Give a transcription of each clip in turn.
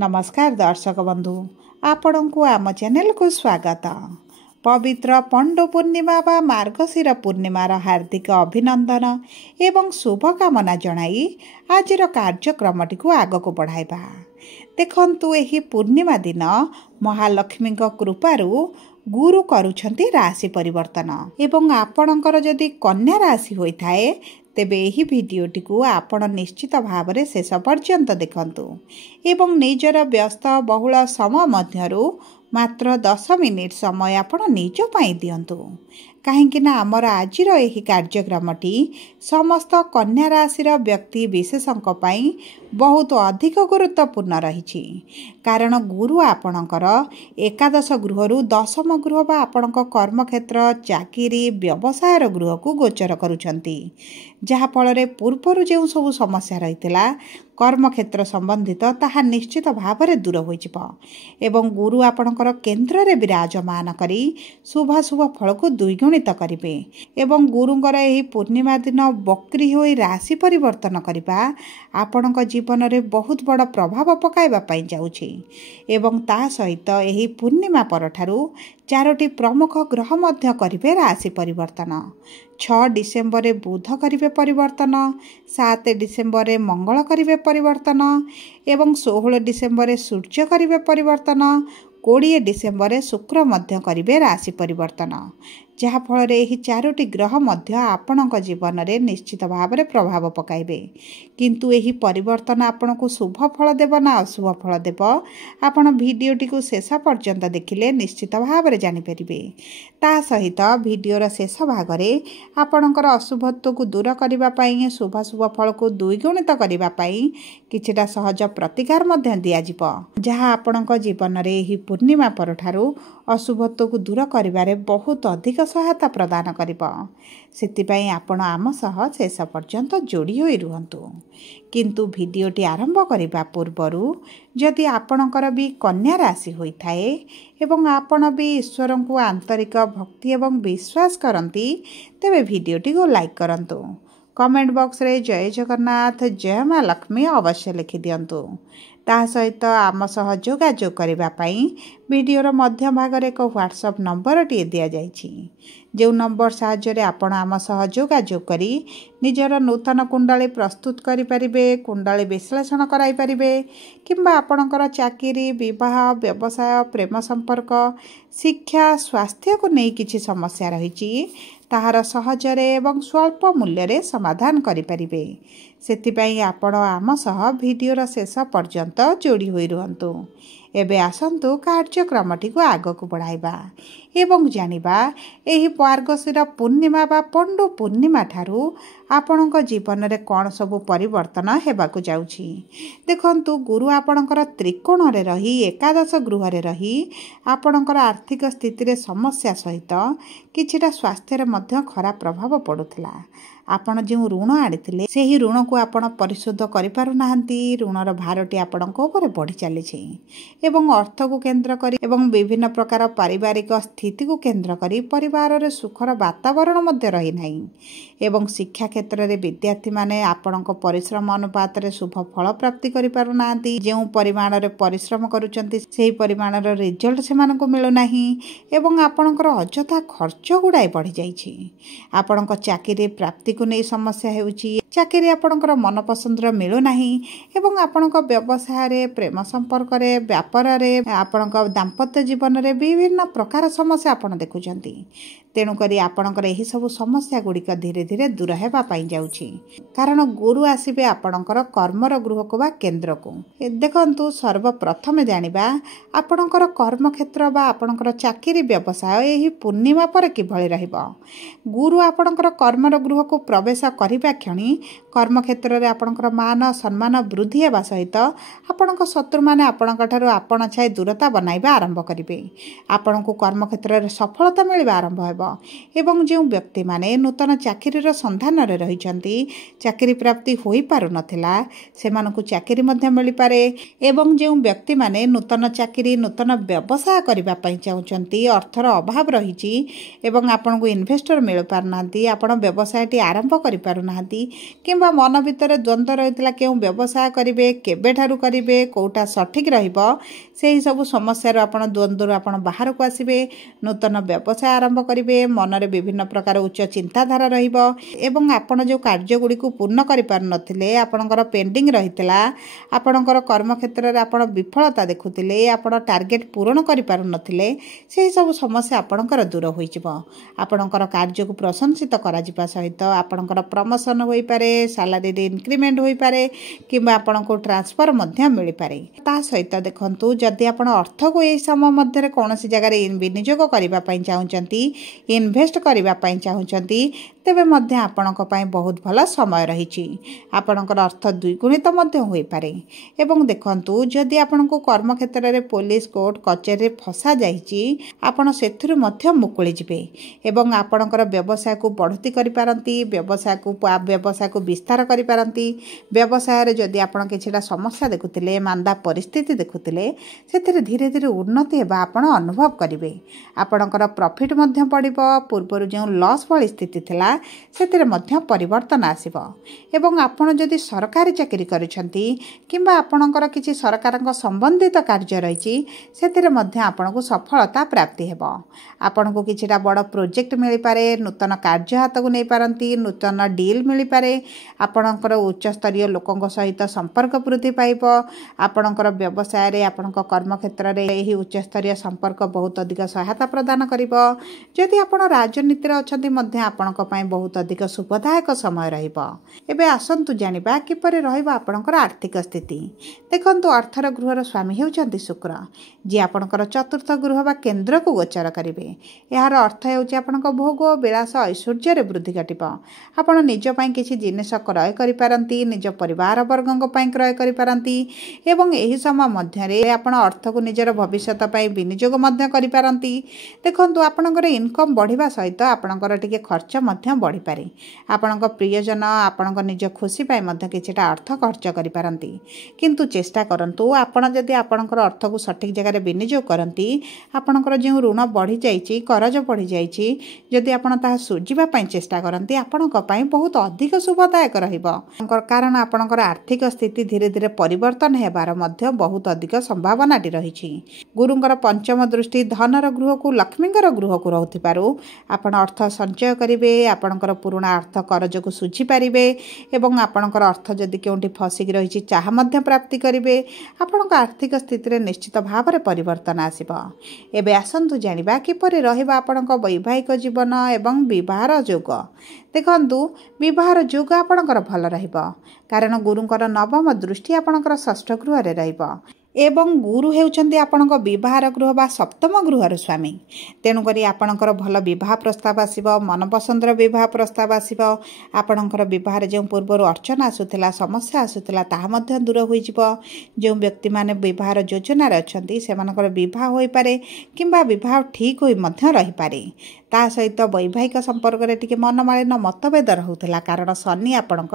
नमस्कार दर्शक बंधु आपण को आम चैनल को स्वागत। पवित्र पंडु पूर्णिमा व मार्गशीर पूर्णिमार हार्दिक अभिनंदन एवं शुभकामना जणाई आज कार्यक्रमटी को आग को बढ़ाइबा। देखंतु एही पूर्णिमा दिन महालक्ष्मी कृपारू गुरु करुछंती राशि परिवर्तन एवं आपणकर जदि कन्या राशि होइथाए तेबे एही भिडियोटी को आपण निश्चित भाव में शेष पर्यंत देखंतु एवं निजर व्यस्त बहुल समय मध्यरु मात्र 10 मिनिट समय आपण निज पाई दियंतु कहीं आमर आजिर एही कार्यक्रमटी समस्त कन्या राशि व्यक्ति विशेषों पाई बहुत अधिक गुरुत्वपूर्ण रही। कारण गुरु आपणकर एकादश गृहरु दशम गृह बा आपणक कर्मक्षेत्र चाकिरी व्यवसायर गृह को गोचर करुछंती, जहा फल पूर्वर जो सब समस्या रही कर्मक्षेत्र संबंधित ताहा निश्चित भाव में दूर हो गुरु आपणकर केन्द्र रे विराजमान करी शुभाशुभ फल को द्विगुणित करिवे एवं गुरुंकर एही पूर्णिमा दिन बक्री होई राशि परिवर्तन करिबा आपणक जीवन रे बहुत बड़ प्रभाव पकाइबा पई जाउछि एवं ता सहित एही पूर्णिमा परठारु 4टी प्रमुख ग्रह मध्य करिवे राशि परिवर्तन। 6 डिसेम्बर रे बुध करिवे परिवर्तन, 7 डिसेम्बर रे मंगल करिवे परिवर्तन एवं 16 डिसेम्बर रे सूर्य करिवे परिवर्तन, 20 डिसेम्बर रे शुक्र मध्य करिवे राशि परिवर्तन, जहा फल एही 4टी ग्रह मध्य आपणक जीवन में निश्चित भाव में प्रभाव पकाइबे। किंतु एही परिवर्तन आपन को शुभ फल देव ना अशुभ फल देव आपण भिडियोटी को शेष पर्यंत देखिले निश्चित भाव में जानिपारे। ता सहित भिडियोर शेष भाग में आपणकर अशुभत्व को दूर करने शुभाशुभ फल को द्विगुणित करने किछिटा सहज प्रतिकार मध्य दियाजिबो, जहा आपणक जीवन में एही पूर्णिमा परठारु अशुभत्व को दूर करिबारे बहुत अधिक सहायता प्रदान करिबो। सेतिपई आपण आम सह शेष पर्यंत जोड़ी होई रुहंतु। किंतु भिडियोटी आरंभ करिबा पूर्वरु जदि आपणकर भी कन्या राशि होइथाए एवं आपण भी ईश्वर को आंतरिक भक्ति एवं विश्वास करंती तेबे भिडियोटी को लाइक करंतु। कमेंट बॉक्स रे जय जगन्नाथ जय मां लक्ष्मी अवश्य लिखि दियंतु। ता सहित आम सह जोगाजोग करबा पई वीडियोर मध्य भाग रे एक व्हाट्सएप नंबर टी दिया जायछि, जो नंबर साहाय्य आपण आम सह जोगाजोग करी निजर नूतन कुंडली प्रस्तुत करि परिबे, कुंडली विश्लेषण कराई परिबे किंबा आपणकर चाकरी विवाह व्यवसाय प्रेम संपर्क शिक्षा स्वास्थ्य को नहीं किछि समस्या रही ताहार सहजरे एवं स्वल्प मूल्य रे समाधान करि परिबे। सेतिपई आपण आम सह भिडियोर शेष पर्यंत जोड़ी होई रुहंतु। एबे आसंतु कार्यक्रमटी को आग को बढ़ाइबा एवं जानिबा एही मार्गशीर पूर्णिमा बा पंडु पूर्णिमा ठारू आपणक जीवन में कौन सब परिवर्तन हेबाकु जाउछि। देखंतु गुरु आपणकर त्रिकोण रे रही एकादश गृह रे रही आपणकर आर्थिक स्थिति रे समस्या सहित किछिटा स्वास्थ्य रे मध्य खराब प्रभाव पड़ुथिला। आपण जो ऋण आनिथिले सेही ऋण को आपण परिशोध करि पारु नाहंती, ऋणर भारटी आपणक ऊपर बढ़ी चलीछि एवं अर्थ को केंद्र करी एवं विभिन्न प्रकार पारिवारिक स्थिति को केंद्र करी परिवार रे सुखर वातावरण मध्य रही नाही एवं शिक्षा क्षेत्र रे विद्यार्थी माने आपणक परिश्रम अनुपात रे शुभ फल प्राप्ति करि पारु नाहंती। जेउ परिमाण रे परिश्रम करूचंती सेही परिमाण रे रिजल्ट से मानको मिलु नाही एवं आपणकर अजथा खर्च गुडाई बढ़ी जाईछि। आपणक चाकरी प्राप्ति को नहीं समस्या हेउछि, चाकरी आपणकर मन पसंद रो मिलु नाही एवं आपणक व्यवसाय रे प्रेम संपर्क रे व्यापार रे आपणक दाम्पत्य जीवन रे विभिन्न प्रकार समस्या आपण देखुचंती। तेणु करी आपणकर एही सब समस्या गुड़िक धीरे धीरे दूर हेबा पाई जाउछि, कारण गुरु आसीबे आपणकर कर्मर गृह को बा केंद्र को। देखंतु सर्वप्रथम जानिबा आपणकर कर्म क्षेत्र बा आपणकर चाकरी व्यवसाय एही पूर्णिमा पर किभଳି रहइबो। गुरु आपणकर कर्मर गृह को प्रवेश करिबा क्षणी कर्म क्षेत्र रे आपणकर मान सम्मान वृद्धि हेबा सहित आपणक शत्रु माने आपणक ठारू आपण छाई दूरता बनाइबा आरंभ करिवे। आपणको कर्म क्षेत्र रे सफलता मिलबा आरंभ हेबो एवं जो व्यक्ति माने नूतन चाकरी संधान रे रहिचंती चाकरी प्राप्ति होई पारु नथिला सेमानकु चाकरी मध्य मिली पारे एवं जो व्यक्ति माने नूतन चाकरी नूतन व्यवसाय करिबा पई चाहुचंती अर्थर अभाव रहिची एवं आपणको इन्वेस्टर मिल पारनांती आपण व्यवसायटी ଆରମ୍ଭ କରିପାରୁନାହାନ୍ତି କିମ୍ବା ମନ ଭିତରେ ଦ୍ୱନ୍ଦ୍ୱ ରହିଥିଲା କେଉଁ ବ୍ୟବସାୟ କରିବେ, କେବେଠାରୁ କରିବେ, କେଉଁଟା ସଠିକ୍ ରହିବ, ସେହି ସବୁ ସମସ୍ୟାରୁ ଆପଣ ଦ୍ୱନ୍ଦ୍ୱରୁ ଆପଣ ବାହାରକୁ ଆସିବେ, ନୂତନ ବ୍ୟବସାୟ ଆରମ୍ଭ କରିବେ, ମନରେ ବିଭିନ୍ନ ପ୍ରକାର ଉଚ୍ଚ ଚିନ୍ତାଧାରା ରହିବ ଏବଂ ଆପଣ ଯେଉଁ କାର୍ଯ୍ୟଗୁଡ଼ିକୁ ପୂର୍ଣ୍ଣ କରିପାରୁନଥିଲେ, ଆପଣଙ୍କର ପେଣ୍ଡିଂ ରହିଥିଲା, ଆପଣଙ୍କର କର୍ମକ୍ଷେତ୍ରରେ ଆପଣ ବିଫଳତା ଦେଖୁଥିଲେ, ଆପଣ ଟାର୍ଗେଟ୍ ପୂରଣ କରିପାରୁନଥିଲେ, ସେହି ସବୁ ସମସ୍ୟା ଆପଣଙ୍କର ଦୂର ହୋଇଯିବ। ଆପଣଙ୍କର କାର୍ଯ୍ୟକୁ ପ୍ରଶଂସିତ କରାଯିବା ସହିତ ଆପଣଙ୍କର ପ୍ରମୋସନ୍ ହୋଇପାରେ, ସାଲାରୀରେ ଇନକ୍ରିମେଣ୍ଟ ହୋଇପାରେ କିମ୍ବା ଆପଣଙ୍କୁ ଟ୍ରାନ୍ସଫର୍ ମଧ୍ୟ ମିଳିପାରେ। ତା ସହିତ ଦେଖନ୍ତୁ, ଯଦି ଆପଣ ଅର୍ଥକୁ ଏହି ସମୟ ମଧ୍ୟରେ କୌଣସି ଜାଗାରେ ବିନିଯୋଗ କରିବା ପାଇଁ ଚାହୁଁଛନ୍ତି, ଇନଭେଷ୍ଟ କରିବା ପାଇଁ ଚାହୁଁଛନ୍ତି, ତେବେ ମଧ୍ୟ ଆପଣଙ୍କ ପାଇଁ ବହୁତ ଭଲ ସମୟ ରହିଛି। ଆପଣଙ୍କର ଅର୍ଥ ଦ୍ୱିଗୁଣିତ ମଧ୍ୟ ହୋଇପାରେ। ଏବଂ ଦେଖନ୍ତୁ, ଯଦି ଆପଣଙ୍କୁ କର୍ମକ୍ଷେତ୍ରରେ ପୋଲିସ କୋର୍ଟ କଚେରୀରେ ଫସା ଯାଇଛି, ଆପଣ ସେଥିରୁ ମଧ୍ୟ ମୁକୁଳି ଯିବେ ଏବଂ ଆପଣଙ୍କର ବ୍ୟବସାୟକୁ ବଢ଼ତି କରିପାରନ୍ତି, ବ୍ୟବସାୟକୁ ବିସ୍ତାର କରିପାରନ୍ତି। ବ୍ୟବସାୟରେ ଯଦି ଆପଣ କିଛିଟା ସମସ୍ୟା ଦେଖୁଥିଲେ, ମାନ୍ଦା ପରିସ୍ଥିତି ଦେଖୁଥିଲେ, ସେଥିରେ ଧୀରେ ଧୀରେ ଉନ୍ନତି ହେବା ଆପଣ ଅନୁଭବ କରିବେ। ଆପଣଙ୍କର ପ୍ରଫିଟ୍ ମଧ୍ୟ ବଢ଼ିବ। ପୂର୍ବରୁ ଯେଉଁ ଲସ୍ ଭଳି ସ୍ଥିତି ଥିଲା, ସେଥିରେ ମଧ୍ୟ ପରିବର୍ତ୍ତନ ଆସିବ। ଏବଂ ଆପଣ ଯଦି ସରକାରୀ ଚାକିରି କରିଛନ୍ତି କିମ୍ବା ଆପଣଙ୍କର କିଛି ସରକାରଙ୍କ ସମ୍ବନ୍ଧିତ କାର୍ଯ୍ୟ ରହିଛି, ସେଥିରେ ମଧ୍ୟ ଆପଣଙ୍କୁ ସଫଳତା ପ୍ରାପ୍ତି ହେବ। ଆପଣଙ୍କୁ କିଛିଟା ବଡ଼ ପ୍ରୋଜେକ୍ଟ ମିଳିପାରେ, ନୂତନ କାର୍ଯ୍ୟ ହାତକୁ ନେଇପାରନ୍ତି, ନୂତନ ଡିଲ୍ ମିଳିପାରେ, ଆପଣଙ୍କର ଉଚ୍ଚସ୍ତରୀୟ ଲୋକଙ୍କ ସହିତ ସମ୍ପର୍କ ବୃଦ୍ଧି ପାଇବ। ଆପଣଙ୍କର ବ୍ୟବସାୟରେ, ଆପଣଙ୍କ କର୍ମକ୍ଷେତ୍ରରେ ଏହି ଉଚ୍ଚସ୍ତରୀୟ ସମ୍ପର୍କ ବହୁତ ଅଧିକ ସହାୟତା ପ୍ରଦାନ କରିବ। ଯଦି ଆପଣ ରାଜନୀତିରେ ଅଛନ୍ତି ମଧ୍ୟ ଆପଣଙ୍କ ପାଇଁ ବହୁତ ଅଧିକ ଶୁଭଦାୟକ ସମୟ ରହିବ। ଏବେ ଆସନ୍ତୁ ଜାଣିବା କିପରି ରହିବ ଆପଣଙ୍କର ଆର୍ଥିକ ସ୍ଥିତି। ଦେଖନ୍ତୁ, ଅର୍ଥର ଗୃହର ସ୍ୱାମୀ ହେଉଛନ୍ତି ଶୁକ୍ର, ଯିଏ ଆପଣଙ୍କର ଚତୁର୍ଥ ଗୃହ ବା କେନ୍ଦ୍ରକୁ ଗୋଚର କରିବେ। ଏହାର ଅର୍ଥ ହେଉଛି ଆପଣଙ୍କ ଭୋଗ, ବିଳାସ, ଐଶ୍ୱର୍ଯ୍ୟରେ ବୃଦ୍ଧି ଘଟିବ। ଆପଣ ନିଜ ପାଇଁ କିଛି ଜିନିଷ କ୍ରୟ କରିପାରନ୍ତି, ନିଜ ପରିବାର ବର୍ଗଙ୍କ ପାଇଁ କ୍ରୟ କରିପାରନ୍ତି ଏବଂ ଏହି ସମୟ ମଧ୍ୟରେ ଆପଣ ଅର୍ଥକୁ ନିଜର ଭବିଷ୍ୟତ ପାଇଁ ବିନିଯୋଗ ମଧ୍ୟ କରିପାରନ୍ତି। ଦେଖନ୍ତୁ, ଆପଣଙ୍କର ଇନକମ୍ ବଢ଼ିବା ସହିତ ଆପଣଙ୍କର ଟିକେ ଖର୍ଚ୍ଚ ମଧ୍ୟ ବଢ଼ିପାରେ। ଆପଣଙ୍କ ପ୍ରିୟଜନ ଆପଣଙ୍କ ନିଜ ଖୁସି ପାଇଁ ମଧ୍ୟ କିଛିଟା ଅର୍ଥ ଖର୍ଚ୍ଚ କରିପାରନ୍ତି। କିନ୍ତୁ ଚେଷ୍ଟା କରନ୍ତୁ, ଆପଣ ଯଦି ଆପଣଙ୍କର ଅର୍ଥକୁ ସଠିକ୍ ଜାଗାରେ ବିନିଯୋଗ କରନ୍ତି, ଆପଣଙ୍କର ଯେଉଁ ଋଣ ବଢ଼ିଯାଇଛି, କରଜ ବଢ଼ିଯାଇଛି, ଯଦି ଆପଣ ତାହା ସୁଝିବା ପାଇଁ ଚେଷ୍ଟା କରନ୍ତି, ଆପଣଙ୍କ ପାଇଁ ବହୁତ ଅଧିକ ଶୁଭଦାୟକ ରହିବ। କାରଣ ଆପଣଙ୍କର ଆର୍ଥିକ ସ୍ଥିତି ଧୀରେ ଧୀରେ ପରିବର୍ତ୍ତନ ହେବାର ମଧ୍ୟ ବହୁତ ଅଧିକ ସମ୍ଭାବନାଟି ରହିଛି। ଗୁରୁଙ୍କର ପଞ୍ଚମ ଦୃଷ୍ଟି ଧନର ଗୃହକୁ, ଲକ୍ଷ୍ମୀଙ୍କର ଗୃହକୁ ରହୁଥିବାରୁ ଆପଣ ଅର୍ଥ ସଞ୍ଚୟ କରିବେ, ଆପଣଙ୍କର ପୁରୁଣା ଅର୍ଥ କରଜକୁ ସୁଝିପାରିବେ ଏବଂ ଆପଣଙ୍କର ଅର୍ଥ ଯଦି କେଉଁଠି ଫସିକି ରହିଛି, ଚାହା ମଧ୍ୟ ପ୍ରାପ୍ତି କରିବେ। ଆପଣଙ୍କ ଆର୍ଥିକ ସ୍ଥିତିରେ ନିଶ୍ଚିତ ଭାବରେ ପରିବର୍ତ୍ତନ ଆସିବ। ଏବେ ଆସନ୍ତୁ ଜାଣିବା କିପରି ରହିବ ଆପଣଙ୍କ ବୈବାହିକ ଜୀବନ ଏବଂ ବିବାହର ଯୋଗ। ଦେଖନ୍ତୁ, ବିବାହର ଯୋଗ ଆପଣଙ୍କର ଭଲ ରହିବ, କାରଣ ଗୁରୁଙ୍କର ନବମ ଦୃଷ୍ଟି ଆପଣଙ୍କର ଷଷ୍ଠ ଗୃହରେ ରହିବ ଏବଂ ଗୁରୁ ହେଉଛନ୍ତି ଆପଣଙ୍କ ବିବାହର ଗୃହ ବା ସପ୍ତମ ଗୃହର ସ୍ୱାମୀ। ତେଣୁକରି ଆପଣଙ୍କର ଭଲ ବିବାହ ପ୍ରସ୍ତାବ ଆସିବ, ମନପସନ୍ଦର ବିବାହ ପ୍ରସ୍ତାବ ଆସିବ। ଆପଣଙ୍କର ବିବାହରେ ଯେଉଁ ପୂର୍ବରୁ ଅର୍ଚ୍ଚନା ଆସୁଥିଲା, ସମସ୍ୟା ଆସୁଥିଲା, ତାହା ମଧ୍ୟ ଦୂର ହୋଇଯିବ। ଯେଉଁ ବ୍ୟକ୍ତିମାନେ ବିବାହର ଯୋଜନାରେ ଅଛନ୍ତି, ସେମାନଙ୍କର ବିବାହ ହୋଇପାରେ କିମ୍ବା ବିବାହ ଠିକ୍ ହୋଇ ମଧ୍ୟ ରହିପାରେ। ତା ସହିତ ବୈବାହିକ ସମ୍ପର୍କରେ ଟିକେ ମନମାଳିନ ମତଭେଦ ରହୁଥିଲା, କାରଣ ଶନି ଆପଣଙ୍କ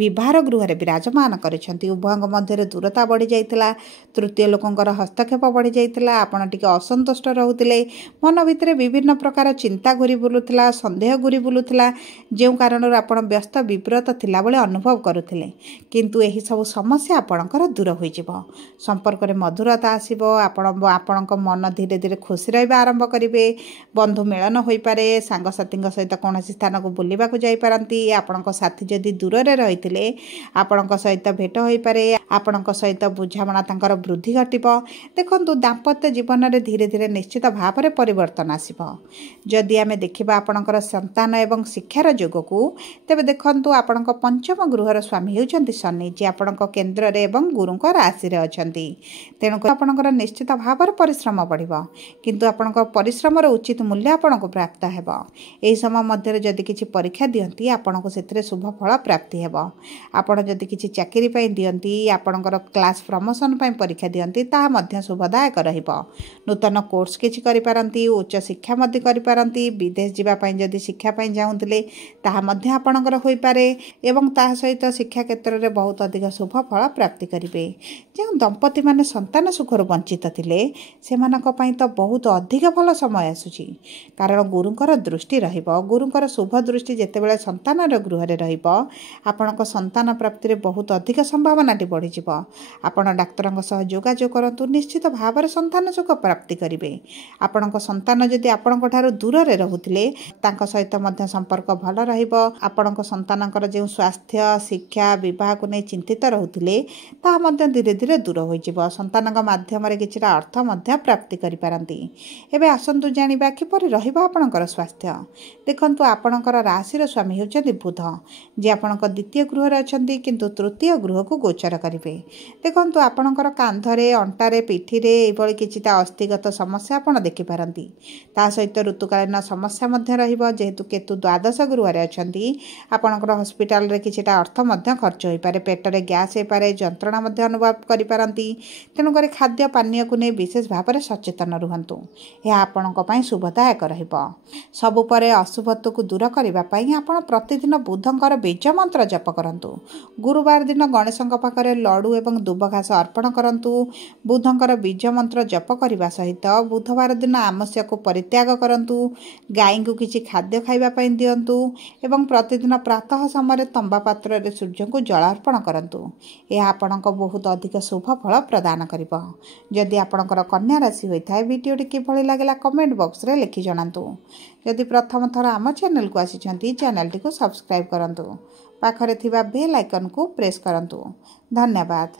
ବିବାହର ଗୃହରେ ବିରାଜମାନ କରିଛନ୍ତି। ଉଭୟଙ୍କ ମଧ୍ୟରେ ଦୂରତା ବଢ଼ିଯାଇଥିଲା, ତୃତୀୟ ଲୋକଙ୍କର ହସ୍ତକ୍ଷେପ ବଢ଼ିଯାଇଥିଲା, ଆପଣ ଟିକେ ଅସନ୍ତୁଷ୍ଟ ରହୁଥିଲେ, ମନ ଭିତରେ ବିଭିନ୍ନ ପ୍ରକାର ଚିନ୍ତା ଘୁରି ବୁଲୁଥିଲା, ସନ୍ଦେହ ଘୁରି ବୁଲୁଥିଲା, ଯେଉଁ କାରଣରୁ ଆପଣ ବ୍ୟସ୍ତ ବିବ୍ରତ ଥିଲାବେଳେ ଅନୁଭବ କରୁଥିଲେ। କିନ୍ତୁ ଏହି ସବୁ ସମସ୍ୟା ଆପଣଙ୍କର ଦୂର ହୋଇଯିବ। ସମ୍ପର୍କରେ ମଧୁରତା ଆସିବ, ଆପଣଙ୍କ ମନ ଧୀରେ ଧୀରେ ଖୁସି ରହିବା ଆରମ୍ଭ କରିବେ। ବନ୍ଧୁ ମିଳନ ହୋଇପାରେ, ସାଙ୍ଗସାଥୀଙ୍କ ସହିତ କୌଣସି ସ୍ଥାନକୁ ବୁଲିବାକୁ ଯାଇପାରନ୍ତି। ଆପଣଙ୍କ ସାଥୀ ଯଦି ଦୂରରେ ରହିଥିଲେ, ଆପଣଙ୍କ ସହିତ ଭେଟ ହୋଇପାରେ, ଆପଣଙ୍କ ସହିତ ବୁଝାମଣା ତାଙ୍କର ବୃଦ୍ଧି ଘଟିବ। ଦେଖନ୍ତୁ, ଦାମ୍ପତ୍ୟ ଜୀବନରେ ଧୀରେ ଧୀରେ ନିଶ୍ଚିତ ଭାବରେ ପରିବର୍ତ୍ତନ ଆସିବ। ଯଦି ଆମେ ଦେଖିବା ଆପଣଙ୍କର ସନ୍ତାନ ଏବଂ ଶିକ୍ଷାର ଯୋଗକୁ, ତେବେ ଦେଖନ୍ତୁ, ଆପଣଙ୍କ ପଞ୍ଚମ ଗୃହର ସ୍ୱାମୀ ହେଉଛନ୍ତି ଶନି, ଯିଏ ଆପଣଙ୍କ କେନ୍ଦ୍ରରେ ଏବଂ ଗୁରୁଙ୍କ ରାଶିରେ ଅଛନ୍ତି। ତେଣୁକରି ଆପଣଙ୍କର ନିଶ୍ଚିତ ଭାବରେ ପରିଶ୍ରମ ବଢ଼ିବ, କିନ୍ତୁ ଆପଣଙ୍କ ପରିଶ୍ରମର ଉଚିତ ମୂଲ୍ୟ ଆପଣଙ୍କୁ ପ୍ରାପ୍ତ ହେବ। ଏହି ସମୟ ମଧ୍ୟରେ ଯଦି କିଛି ପରୀକ୍ଷା ଦିଅନ୍ତି, ଆପଣଙ୍କୁ ସେଥିରେ ଶୁଭ ଫଳ ପ୍ରାପ୍ତି ହେବ। ଆପଣ ଯଦି କିଛି ଚାକିରି ପାଇଁ ଦିଅନ୍ତି, ଆପଣଙ୍କର କ୍ଲାସ୍ ପ୍ରମୋସନ୍ ପାଇଁ ପରୀକ୍ଷା परीक्षा दियंती ताहा मध्य शुभदायक रहिबो। नूतन कोर्स किछि करि पारंती, उच्च शिक्षा मध्य करि पारंती, विदेश जीवा पई जदि शिक्षा पई जाउंतले ताहा मध्य आपणकर होई पारे एवं ताहा सहित शिक्षा क्षेत्र रे बहुत अधिक शुभ फल प्राप्ति करिवे। जे दंपति माने संतान सुखर वंचित थिले सेमानक पई तो बहुत अधिक भल समय आसुची, कारण गुरुंकर दृष्टि रहिबो। गुरुंकर शुभ दृष्टि जेतेबेले संतानर गृह रे रहिबो आपणक संतान प्राप्ति रे बहुत अधिक संभावनाटी बढ़ी जिवो। आपण डाक्तरक सह जोगाजोग करंतु, निश्चित भाव संतान सुख प्राप्ति करिवे। आपणक संतान जदि आपणक ठारू दूर रे रहुथिले तांक सहित मध्य संपर्क भल रहिबो। आपणक संतानकर जे स्वास्थ्य शिक्षा विवाह को नै चिंतित रहुथिले ताहा मध्य धीरे धीरे दूर होई जिवो। संतानक माध्यम रे किछिटा अर्थ मध्य प्राप्ति करि पारंती। एबे आसंतु जानिबा किपरि रहिबो आपणकर स्वास्थ्य। देखंतु आपणकर राशि स्वामी होउछन्ति बुध, जे आपणक द्वितीय गृह रे अछन्ति किंतु तृतीय गृह को गोचर करिवे। देखंतु आपणकर कांधरे अंटारे पिठीरे एभଳି किछिटा अस्थिगत समस्या आपण देखि पारंती। ता सहित ऋतुकालीन समस्या मध्य रहिबो, जेहेतु केतु द्वादश गृह रे अछन्ति आपणकर हॉस्पिटल रे किछिटा अर्थ मध्य खर्च होई पारे, पेटरे गैस होई पारे, जंत्रणा मध्य अनुभव करि पारंती। तेणु करी खाद्य पानीय को नै विशेष भाव में सचेतन रुहंतु, यह आपणक पई शुभदायक रहिबो। सबु परे अशुभत्व को दूर करिबा पई आपण प्रतिदिन बुधंकर बीज मंत्र जप करंतु। गुरुवार दिन गणेशंक पाखरे लड्डू एवं दुब घास अर्पण करंतु। बुधंकर बीज मंत्र जप करिबा सहित बुधवार दिन आमस्य को परित्याग करंतु। गाय को किछि खाद्य खाइबा पई दियंतु एवं प्रतिदिन प्रातः समय तंबा पात्र रे सूर्य को जल अर्पण करंतु। यह आपणक बहुत अधिक शुभ फल प्रदान करिबो। जदि आपणकर कन्या राशि होइथाय वीडियोटी किभଳି लागला कमेंट बॉक्स रे लिखि जणांतु। जदि प्रथम थर आम चैनल को आसिछन्ति चैनलटी को सब्सक्राइब करंतु। पाखरे थिबा बेल आइकन को प्रेस करंतु। धन्यवाद।